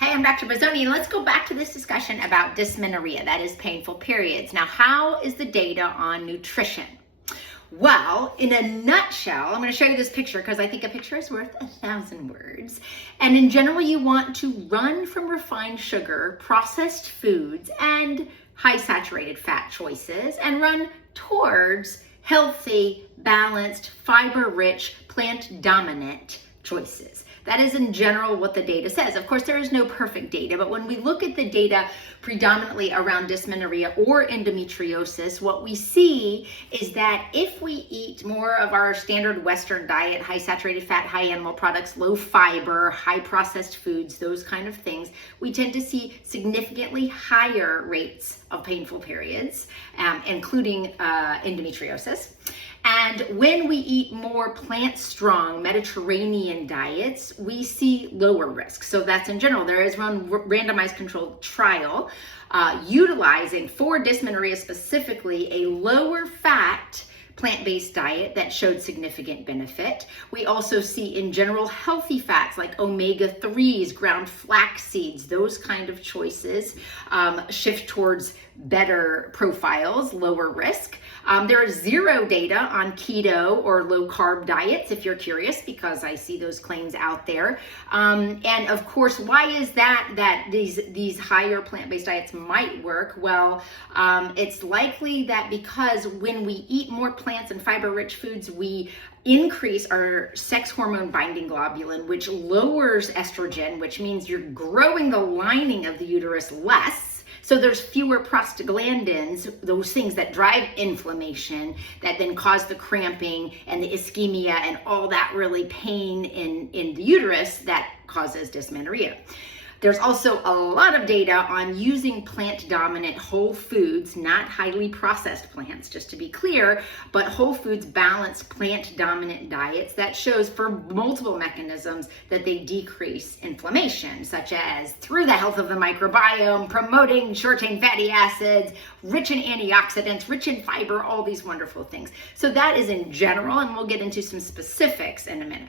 Hey, I'm Dr. Bozzoni, and let's go back to this discussion about dysmenorrhea, that is painful periods. Now, how is the data on nutrition? Well, in a nutshell, I'm going to show you this picture because I think a picture is worth 1,000 words. And in general, you want to run from refined sugar, processed foods, and high saturated fat choices, and run towards healthy, balanced, fiber-rich, plant-dominant choices. That is in general what the data says. Of course, there is no perfect data, but when we look at the data predominantly around dysmenorrhea or endometriosis, what we see is that if we eat more of our standard Western diet, high saturated fat, high animal products, low fiber, high processed foods, those kind of things, we tend to see significantly higher rates of painful periods, including endometriosis. And when we eat more plant-strong Mediterranean diets, we see lower risk. So that's in general. There is one randomized controlled trial utilizing for dysmenorrhea specifically a lower fat plant-based diet that showed significant benefit. We also see in general healthy fats like omega-3s, ground flax seeds, those kind of choices shift towards better profiles, lower risk. There is zero data on keto or low carb diets, if you're curious, because I see those claims out there. And of course, why is that these higher plant-based diets might work? Well, it's likely that because when we eat more plants and fiber-rich foods, we increase our sex hormone binding globulin, which lowers estrogen, which means you're growing the lining of the uterus less. So there's fewer prostaglandins, those things that drive inflammation, that then cause the cramping and the ischemia and all that really pain in the uterus that causes dysmenorrhea. There's also a lot of data on using plant-dominant whole foods, not highly processed plants, just to be clear, but whole foods balanced plant-dominant diets that shows for multiple mechanisms that they decrease inflammation, such as through the health of the microbiome, promoting short-chain fatty acids, rich in antioxidants, rich in fiber, all these wonderful things. So that is in general, and we'll get into some specifics in a minute.